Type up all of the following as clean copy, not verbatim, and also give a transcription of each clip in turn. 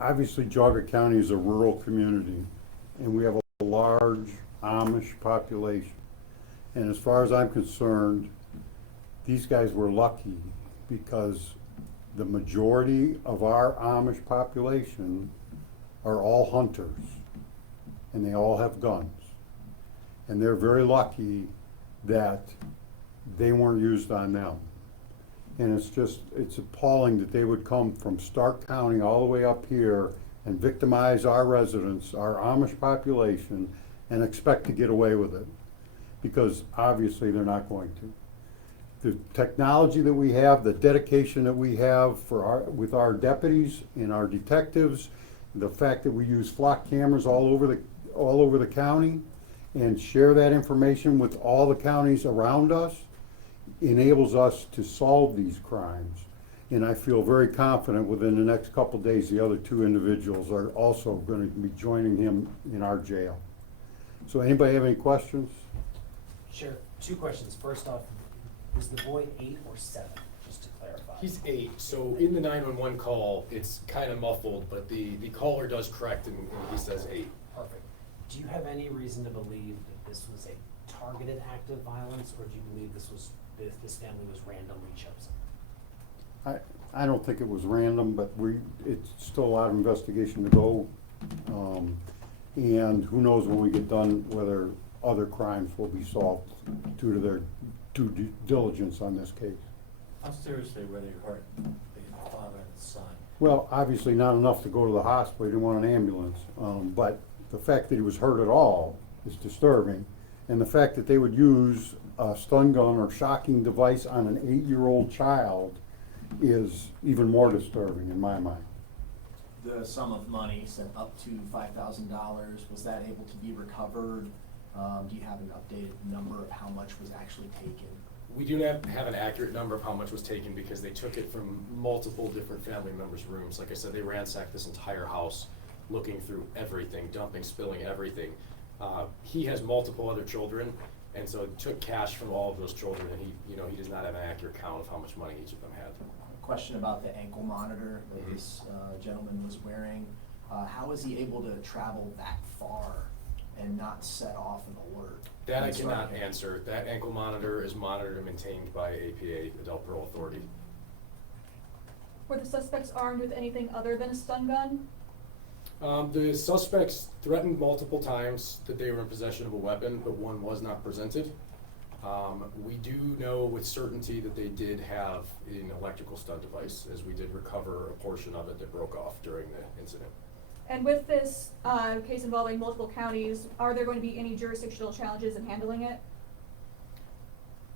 obviously Geauga County is a rural community, and we have a large Amish population. And as far as I'm concerned, these guys were lucky because the majority of our Amish population are all hunters, and they all have guns. And they're very lucky that they weren't used on them. And it's appalling that they would come from Stark County all the way up here and victimize our residents, our Amish population, and expect to get away with it. Because obviously they're not going to. The technology that we have, the dedication that we have with our deputies and our detectives, the fact that we use flock cameras all over the county and share that information with all the counties around us enables us to solve these crimes. And I feel very confident within the next couple of days, the other two individuals are also going to be joining him in our jail. So anybody have any questions? Sure. Two questions. First off, is the boy 8 or 7? Just to clarify. He's 8, so in the 911 call, it's kind of muffled, but the caller does correct and he says 8. Perfect. Do you have any reason to believe that this was a targeted act of violence, or do you believe this family was randomly chosen? I don't think it was random, but it's still a lot of investigation to go. And who knows when we get done whether other crimes will be solved due to their due diligence on this case. How seriously were they hurt, the father and the son? Well, obviously not enough to go to the hospital, he didn't want an ambulance, but the fact that he was hurt at all is disturbing. And the fact that they would use a stun gun or shocking device on an 8-year-old child is even more disturbing in my mind. The sum of money sent up to $5,000, was that able to be recovered? Do you have an updated number of how much was actually taken? We do not have an accurate number of how much was taken because they took it from multiple different family members' rooms. Like I said, they ransacked this entire house, looking through everything, dumping, spilling everything. He has multiple other children, and so it took cash from all of those children, and he does not have an accurate count of how much money each of them had. A question about the ankle monitor that this gentleman was wearing. How was he able to travel that far and not set off an alert? That I cannot answer. That ankle monitor is monitored and maintained by APA, Adult Parole Authority. Were the suspects armed with anything other than a stun gun? The suspects threatened multiple times that they were in possession of a weapon, but one was not presented. We do know with certainty that they did have an electrical stun device, as we did recover a portion of it that broke off during the incident. And with this case involving multiple counties, are there going to be any jurisdictional challenges in handling it?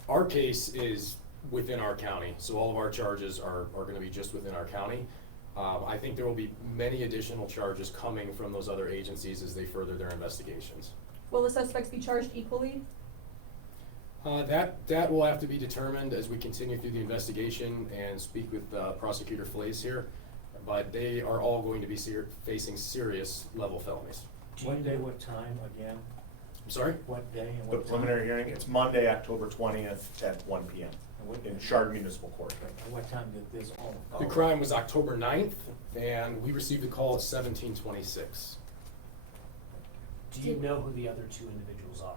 Our case is within our county, so all of our charges are going to be just within our county. I think there will be many additional charges coming from those other agencies as they further their investigations. Will the suspects be charged equally? That will have to be determined as we continue through the investigation and speak with Prosecutor Flays here. But they are all going to be facing serious level felonies. What day, what time again? I'm sorry? What day and The what time? preliminary hearing, it's Monday, October 20th at 1 p.m. And what- in Chardon Municipal Court. And what time did this all? The crime was October 9th, and we received a call at 17:26. Do you know who the other 2 individuals are?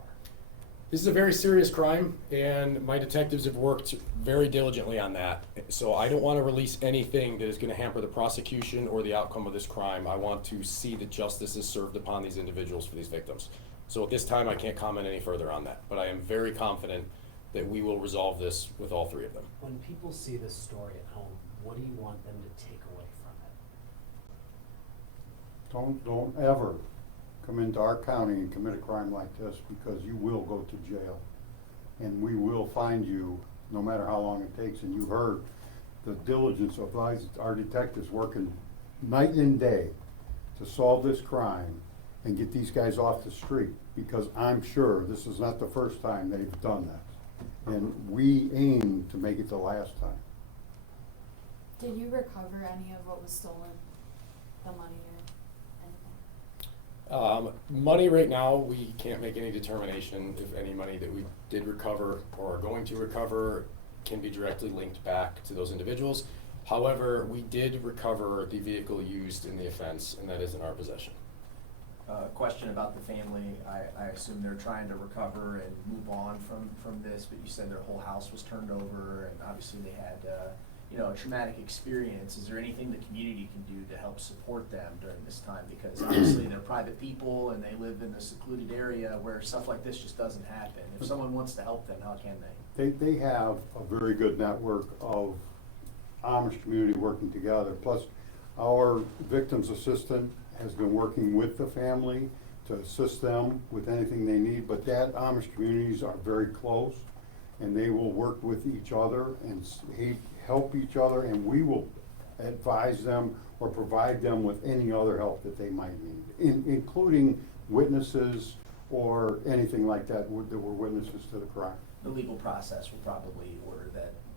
This is a very serious crime, and my detectives have worked very diligently on that. So I don't want to release anything that is going to hamper the prosecution or the outcome of this crime. I want to see that justice is served upon these individuals for these victims. So at this time, I can't comment any further on that, but I am very confident that we will resolve this with all 3 of them. When people see this story at home, what do you want them to take away from it? Don't ever come into our county and commit a crime like this, because you will go to jail. And we will find you, no matter how long it takes. And you heard the diligence of our detectives working night and day to solve this crime and get these guys off the street, because I'm sure this is not the first time they've done that. And we aim to make it the last time. Did you recover any of what was stolen? The money or anything? Money right now, we can't make any determination if any money that we did recover or are going to recover can be directly linked back to those individuals. However, we did recover the vehicle used in the offense, and that is in our possession. Question about the family, I assume they're trying to recover and move on from this, but you said their whole house was turned over, and obviously they had, a traumatic experience. Is there anything the community can do to help support them during this time? Because obviously they're private people and they live in a secluded area where stuff like this just doesn't happen. If someone wants to help them, how can they? They have a very good network of Amish community working together. Plus, our victim's assistant has been working with the family to assist them with anything they need, but that Amish communities are very close, and they will work with each other and help each other, and we will advise them or provide them with any other help that they might need, including witnesses or anything like that that were witnesses to the crime. The legal process will probably order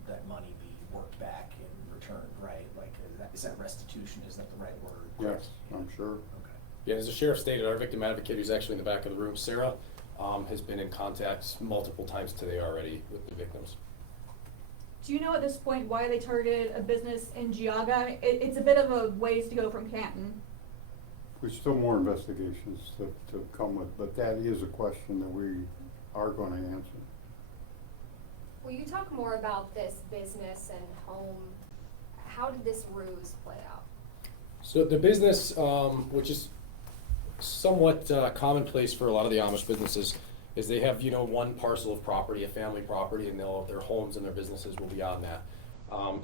that money be worked back and returned, right? Like, is that restitution, is that the right word? Yes, I'm sure. Okay. Yeah, as the sheriff stated, our victim advocate, who's actually in the back of the room, Sarah, has been in contact multiple times today already with the victims. Do you know at this point why they targeted a business in Geauga? It's a bit of a ways to go from Canton. There's still more investigations to come with, but that is a question that we are gonna answer. Will you talk more about this business and home? How did this ruse play out? So the business, which is somewhat commonplace for a lot of the Amish businesses, is they have, one parcel of property, a family property, and their homes and their businesses will be on that.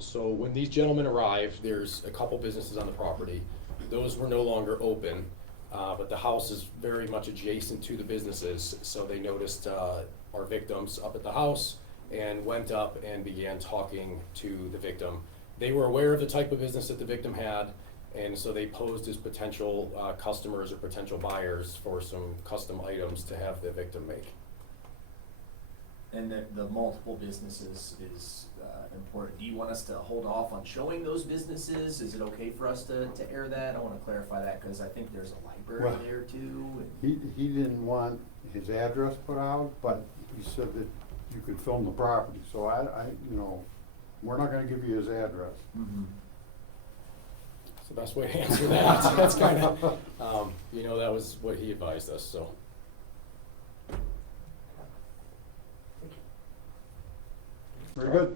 So when these gentlemen arrived, there's a couple businesses on the property. Those were no longer open, but the house is very much adjacent to the businesses, so they noticed our victims up at the house and went up and began talking to the victim. They were aware of the type of business that the victim had, and so they posed as potential customers or potential buyers for some custom items to have the victim make. And the multiple businesses is important. Do you want us to hold off on showing those businesses? Is it okay for us to air that? I want to clarify that because I think there's a library Well, there too. And He didn't want his address put out, but he said that you could film the property, so we're not gonna give you his address. Mhm. It's the best way to answer that. That's kind of, that was what he advised us, so. Very good.